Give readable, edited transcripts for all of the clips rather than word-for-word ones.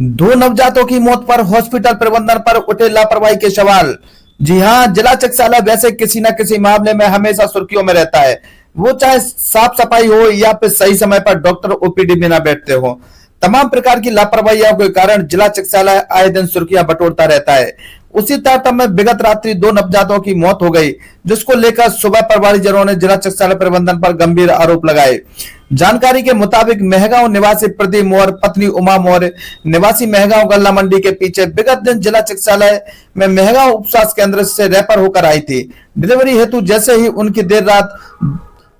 दो नवजातों की मौत पर हॉस्पिटल प्रबंधन पर उठे लापरवाही के सवाल। जी हां, जिला चिकित्सालय वैसे किसी न किसी मामले में हमेशा सुर्खियों में रहता है। वो चाहे साफ सफाई हो या फिर सही समय पर डॉक्टर ओपीडी में न बैठते हो। तमाम प्रकार की लापरवाहियों के कारण जिला चिकित्सालय आए दिन सुर्खियां बटोरता रहता है। उसी तारतम्य में विगत रात्रि दो नवजातों की मौत हो गई, जिसको लेकर सुबह परिवारजनों ने जिला चिकित्सालय प्रबंधन पर गंभीर आरोप लगाए। जानकारी के मुताबिक मेहगांव निवासी प्रदीप मौर्य पत्नी उमा मौर्य निवासी मेहगांव गल्ला मंडी के पीछे विगत दिन जिला चिकित्सालय में मेहगांव उप स्वास्थ्य केंद्र से रेफर होकर आई थी। डिलीवरी हेतु जैसे ही उनकी देर रात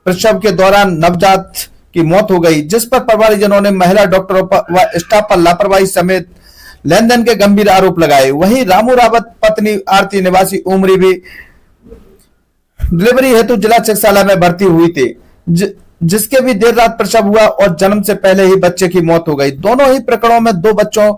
प्रसव के दौरान नवजात की मौत हो गई, जिस पर परिवारजनों ने महिला डॉक्टरों व स्टाफ पर लापरवाही समेत लेन देन के गंभीर आरोप लगाए। वहीं रामू रावत पत्नी आरती निवासी उमरी भी डिलीवरी हेतु जिला चिकित्सालय में भर्ती हुई थी, जिसके भी देर रात प्रसव हुआ और जन्म से पहले ही बच्चे की मौत हो गई। दोनों ही प्रकरणों में दो बच्चों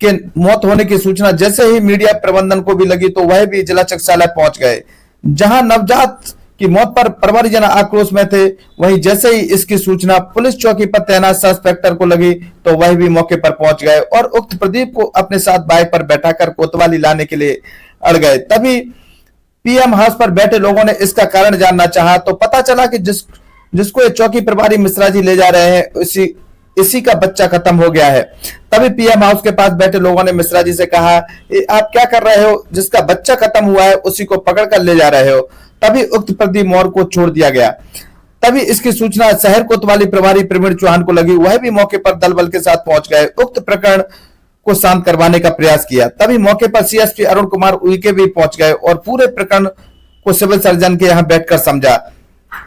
के मौत होने की सूचना जैसे ही मीडिया प्रबंधन को भी लगी तो वह भी जिला चिकित्सालय पहुंच गए, जहां नवजात की मौत पर परिवारजन आक्रोश में थे। वहीं जैसे ही इसकी सूचना पुलिस चौकी पर तैनात सब इंस्पेक्टर को लगी तो वह भी मौके पर पहुंच गए और उक्त प्रदीप को अपने साथ बाइक पर बैठाकर कोतवाली लाने के लिए अड़ गए। तभी पीएम हाउस पर बैठे लोगों ने इसका कारण जानना चाहा तो पता चला कि जिसको ये चौकी प्रभारी मिश्रा जी ले जा रहे हैं इसी का बच्चा खत्म हो गया है। तभी पीएम हाउस के पास बैठे लोगों ने मिश्रा जी से कहा, आप क्या कर रहे हो? जिसका बच्चा खत्म हुआ है उसी को पकड़ कर ले जा रहे हो। तभी उक्त प्रदीप मौर्य को छोड़ दिया गया। तभी इसकी सूचना शहर कोतवाली प्रभारी प्रवीण चौहान को लगी, वह भी मौके पर दल बल के साथ पहुंच गए, उक्त प्रकरण को शांत करवाने का प्रयास किया। तभी मौके पर सीएसपी अरुण कुमार उइके भी पहुंच गए और पूरे प्रकरण को सिविल सर्जन के यहाँ बैठकर समझा।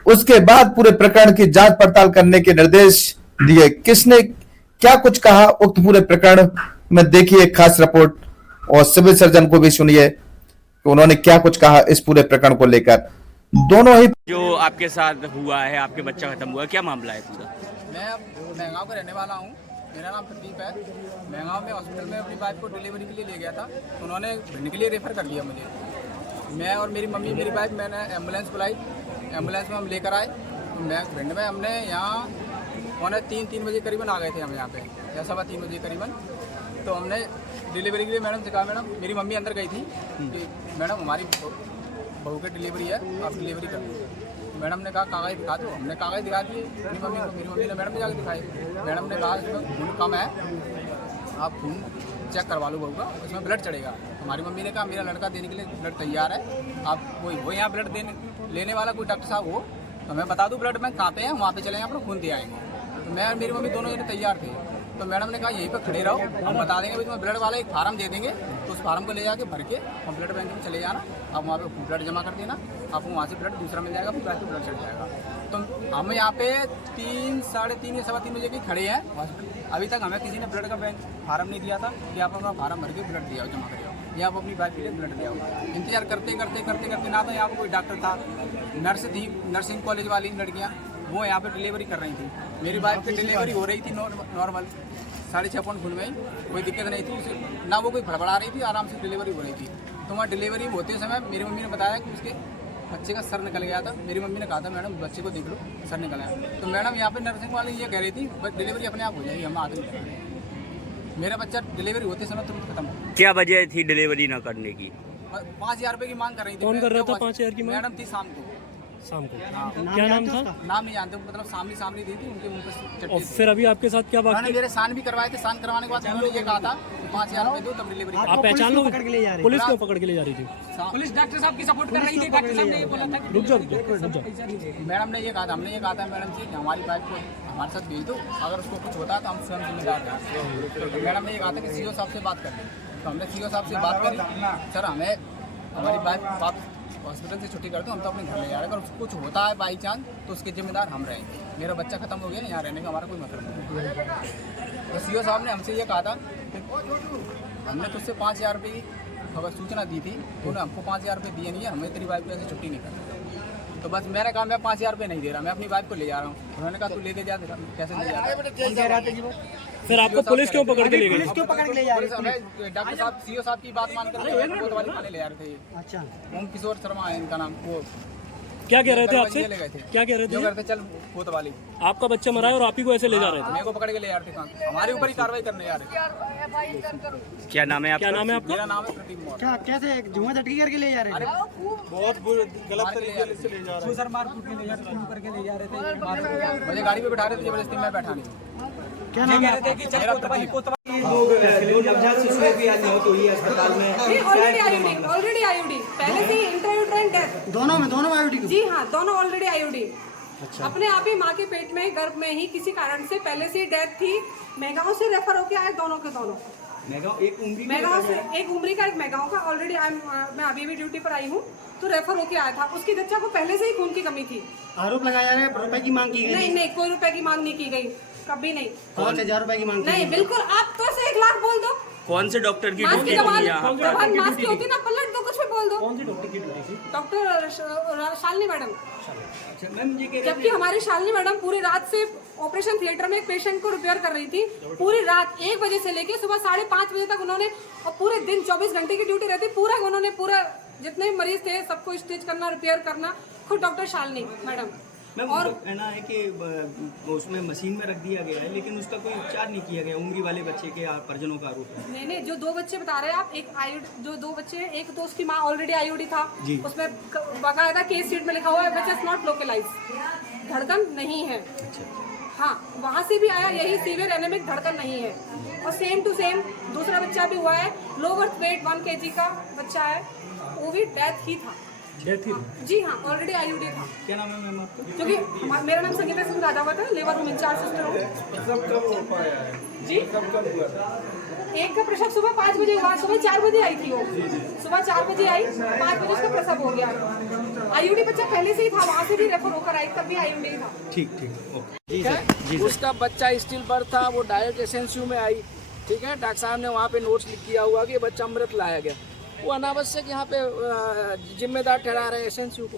उसके बाद पूरे प्रकरण की जांच पड़ताल करने के निर्देश दिए। किसने क्या कुछ कहा उक्त पूरे प्रकरण में देखिए खास रिपोर्ट और सिविल सर्जन को भी सुनिए कि उन्होंने क्या कुछ कहा इस पूरे प्रकरण को लेकर। दोनों ही जो आपके साथ हुआ है, आपके बच्चा खत्म हुआ है, क्या मामला है पूरा? मैं मेहगांव का रहने वाला हूँ। मेरा नाम प्रदीप है। मेहगांव में हॉस्पिटल में अपनी वाइफ को डिलीवरी के लिए ले गया था, उन्होंने भिंड के लिए रेफर कर दिया मुझे। मैं और मेरी मम्मी मेरी वाइफ मैंने एम्बुलेंस बुलाई, एम्बुलेंस में हम लेकर आए। मैं भिंड में हमने यहाँ पौने तीन बजे करीबन आ गए थे हम यहाँ पे, या 3:15 बजे करीबन। तो हमने डिलीवरी के लिए मैडम से कहा, मैडम मेरी मम्मी अंदर गई थी कि मैडम हमारी बहू की डिलीवरी है, आप डिलीवरी कर दो। मैडम ने कहा कागज दिखा दो। हमने कागज दिखा दिए मेरी मम्मी को। मेरी मम्मी ने मैडम को जाकर दिखाई। मैडम ने कहा इसमें खून कम है, आप खून चेक करवा लो बहू का, इसमें ब्लड चढ़ेगा। हमारी मम्मी ने कहा मेरा लड़का देने के लिए ब्लड तैयार है, आप वो यहाँ ब्लड लेने वाला कोई डॉक्टर साहब हो तो मैं बता दूँ ब्लड बैंक कहाँ पे है, वहाँ पे चले अपना खून दे आएंगे। तो मैं और मेरी मम्मी दोनों जने तैयार थे। तो मैडम ने कहा यहीं पर खड़े रहो, हम बता देंगे, तुम्हें ब्लड वाला एक फार्म दे देंगे, तो उस फार्म को ले जाके भर के हम ब्लड बैंक में चले जाना, आप वहाँ पे ब्लड जमा कर देना, आपको वहाँ से ब्लड दूसरा मिल जाएगा, फिर ब्लड चढ़ जाएगा। तो हम यहाँ पे 3, 3:30 या 3:15 बजे के खड़े हैं हॉस्पिटल। अभी तक हमें किसी ने ब्लड का बैंक फार्म नहीं दिया था कि आप अपना फार्म भर के ब्लड दिया हो, जमा करिए या आप अपनी वाइफ के लिए ब्लड दिया हो। इंतजार करते करते ना तो यहाँ पर कोई डॉक्टर था, नर्स थी, नर्सिंग कॉलेज वाली लड़कियाँ वो यहाँ पे डिलीवरी कर रही थी। मेरी वाइफ की डिलीवरी हो रही थी नॉर्मल 6.5 पॉइंट खुल में, कोई दिक्कत नहीं थी उसे, ना वो कोई फड़फड़ा रही थी, आराम से डिलीवरी हो रही थी। तो वहाँ डिलीवरी होते समय मेरी मम्मी ने बताया कि उसके बच्चे का सर निकल गया था। मेरी मम्मी ने कहा था मैडम बच्चे को देख लो, सर निकल आया। तो मैडम यहाँ पे नर्सिंग वाली ये कह रही थी डिलीवरी अपने आप हो जाएगी, हम आते नहीं। मेरा बच्चा डिलीवरी होते समय तुरंत खत्म हो। क्या वजह थी डिलीवरी न करने की? 5,000 रुपये की मांग कर रही थी। कौन कर रहा था 5,000 की मांग? मैडम थी शाम को। हाँ। क्या नाम था? नाम नहीं जानते, मतलब सामने दी थी उनके मुंह पे चट्टी और थी। फिर अभी आपके साथ क्या बात? उन्होंने मेरे साइन भी करवाए थे। साइन करवाने के बाद उन्होंने ये कहा था 5,000 रुपये दो तब डिलीवरी। आप पहचान लो? पुलिस क्यों पकड़ के ले जा रही थी? पुलिस डॉक्टर साहब की सपोर्ट कर रही थी। डॉक्टर साहब ने ये बोला था रुक जाओ। मैडम ने ये कहा था, हमने ये कहा था मैडम जी हमारी वाइफ को हमारे साथ भेज दो, अगर उसको कुछ होता है तो हम स्वयं जिम्मेदार हैं। तो मैडम ने ये कहा था कि सीओ साहब से बात कर ली। तो हमने सीओ साहब से बात करी, सर हमें हमारी वाइफ हॉस्पिटल से छुट्टी कर दो, हम तो अपने घर ले जा रहे हैं, अगर कुछ होता है बाई चांस तो उसके जिम्मेदार हम रहेंगे। मेरा बच्चा खत्म हो गया, यहाँ रहने का हमारा कोई मतलब नहीं। तो सीओ साहब ने हमसे ये कहा था कि हमने तुझसे 5,000 रुपये की खबर सूचना दी थी, उन्होंने हमको 5,000 रुपये दिए नहीं है, हमें तेरी वाइफ को ऐसे छुट्टी नहीं करनी। तो बस मैंने कहा मैं 5,000 रुपये नहीं दे रहा, मैं अपनी वाइफ को ले जा रहा हूँ। उन्होंने कहा तू लेके जा, कैसे ले जा? फिर आपको पुलिस क्यों पकड़ के ले गई? डॉक्टर साहब सीओ साहब की बात मानकर कोतवाली थाने ले जा रहे थे। अच्छा, ओम किशोर शर्मा है इनका नाम। वो क्या कह रहे थे कल आपसे? ले गए थे। क्या कह रहे जो थे? करते चल भूत वाली, आपका बच्चा मरा है और आप ही को ऐसे ले जा रहे थे? मेरे को पकड़ के ले जा रहे थे कहाँ? हमारे ऊपर ही कार्रवाई करने जा रहे थे। क्या नाम है क्या आपका? नाम है आपका? मेरा नाम है प्रदीप मौर्य। क्या कैसे जुआ झटकी करके ले जा रहे हैं? बहुत बुरे गलत तरीके से ले जा रहे हैं, मार कूट के ले जा रहे थे, करके ले जा रहे थे। मुझे गाड़ी पे बैठा रहे थे, जबरदस्ती मैं बैठा नहीं। क्या नाम है? मेरा प्रदीप। ऑलरेडी आईयूडी पहले से ही इंट्रायूट्राइन डेथ। दोनों आईयूडी जी हाँ, दोनों ऑलरेडी आईयूडी। अपने आप ही माँ के पेट में गर्भ में ही किसी कारण से पहले से ही डेथ थी। मेगांव से रेफर होके आए दोनों के दोनों। मेगांव से एक उमरी का, एक मेगांव का। ऑलरेडी मैं अभी भी ड्यूटी पर आई हूँ, तो रेफर होके आया था। उसकी बच्चा को पहले से ही खून की कमी थी। आरोप लगाया जा रहा है रुपए की मांग की गई? नहीं, कोई रुपए की मांग नहीं की गई, कभी नहीं। 5,000 रुपए की मांग की नहीं, गई? बिल्कुल। आप तो से 1 लाख बोल दो। कौन से डॉक्टर की मास्क ड्यूटी की होगी जबान यहाँ पर? जबान मास्क की होती ना, पलट दो, कुछ भी बोल दो। कौन सी डॉक्टर की ड्यूटी थी? Doctor Shalini madam. जबकि हमारी शालिनी मैडम पूरी रात से ऑपरेशन थिएटर में एक पेशेंट को रिपेयर कर रही थी। पूरी रात 1 बजे से लेके सुबह 5:30 बजे तक उन्होंने, और पूरे दिन 24 घंटे की ड्यूटी रहती। उन्होंने पूरा जितने मरीज थे सबको स्टिच करना, रिपेयर करना, खुद डॉक्टर शालिनी मैडम। और कहना है कि उसमें मशीन में रख दिया गया है, लेकिन उसका कोई उपचार नहीं किया गया। उम्री वाले बच्चे के परिजनों का आरोप है। नहीं, जो 2 बच्चे बता रहे हैं आप, जो 2 बच्चे हैं, एक तो उसकी माँ ऑलरेडी आईयूडी था, उसमें बाकायदा केस शीट में लिखा हुआ है बच्चा इज नॉट लोकलाइज, धड़कन नहीं है। हाँ, वहाँ से भी आया यही सीवियर एनेमिक, धड़कन नहीं है। और सेम टू सेम दूसरा बच्चा भी हुआ है, लो बर्थ वेट 1 kg का बच्चा है, वो भी डेथ ही था। डेथ ही? जी हाँ, ऑलरेडी आईयूडी था। क्या नाम है मैम आपका? क्योंकि मेरा नाम संगीता सिंह राजावत है, लेबर रूम इंचार्ज सिस्टर हूँ जी। एक का प्रसव सुबह 5 बजे हुआ, सुबह 4 बजे आई थी वो। सुबह 4 बजे आई, 5 बजे उसका प्रसव हो गया। आईयूडी बच्चा पहले से ही था, वहाँ से भी रेफर होकर आई, तब भी आईयूडी था। ठीक ओके। ठीक है, उसका बच्चा स्टिल बर्थ था, वो डायरेक्ट एसएनसीयू में आई। ठीक है, डॉक्टर साहब ने वहाँ पे नोट्स लिख किया हुआ कि ये बच्चा अमृत लाया गया। वो अनावश्यक यहाँ पे जिम्मेदार ठहरा रहे हैं एसएनसीयू को,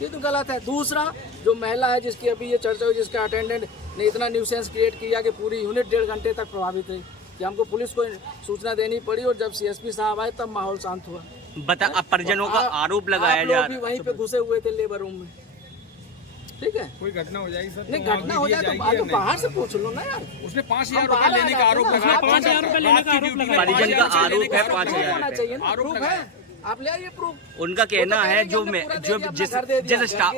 ये तो गलत है। दूसरा, जो महिला है जिसकी अभी ये चर्चा हुई, जिसका अटेंडेंट ने इतना न्यूसेंस क्रिएट किया कि पूरी यूनिट 1.5 घंटे तक प्रभावित रही, कि हमको पुलिस को सूचना देनी पड़ी, और जब सीएसपी साहब आए तब माहौल शांत हुआ। बता, अब परिजनों का आरोप लगाया आप जा लोग भी वहीं पे घुसे हुए थे लेबर रूम में। ठीक है, कोई घटना हो जाएगी सर? नहीं घटना हो जाए तो बाहर से पूछ लो ना यार। उसने 5,000 रुपए लेने का आरोप लगाया। 5,000 रुपए लेने का आरोप लगाया। परिजन का आरोप है 5,000 होना रुपए। चाहिए ना, प्रूफ है, आप ले आइए प्रूफ। उनका कहना है जो जिस स्टाफ,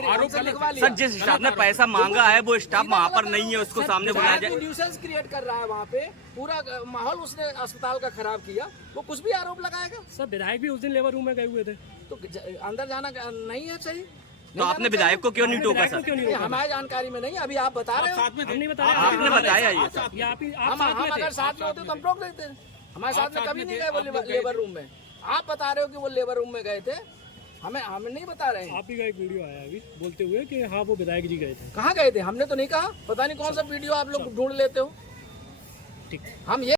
सर जिस स्टाफ ने पैसा मांगा है वो स्टाफ वहाँ पर नहीं है, उसको सामने बुलाया जाए। न्यूसेंस क्रिएट कर रहा है वहाँ पे, पूरा माहौल उसने अस्पताल का खराब किया, वो कुछ भी आरोप लगाएगा। सर विधायक भी उस दिन लेबर रूम में गए हुए थे, तो अंदर जाना नहीं है सही। तो आपने विधायक को क्यों नहीं टोका सर? क्यों नहीं? नहीं, हमारी जानकारी में नहीं, अभी आप बता रहे हो। हम नहीं बताया, आपने बताया ये। ये आप ही, हम आप साथ में अगर थे। साथ में होते तो हम रोक देते। हमारे साथ में कभी नहीं गए वो लेबर रूम में। आप बता रहे हो कि वो लेबर रूम में गए थे, हमें नहीं बता रहे हैं। आप ही का एक वीडियो आया अभी बोलते हुए कि हाँ वो विधायक जी गए थे। कहाँ गए थे? हमने तो नहीं कहा, पता नहीं कौन सा वीडियो आप लोग ढूंढ लेते हो। ठीक, हम ये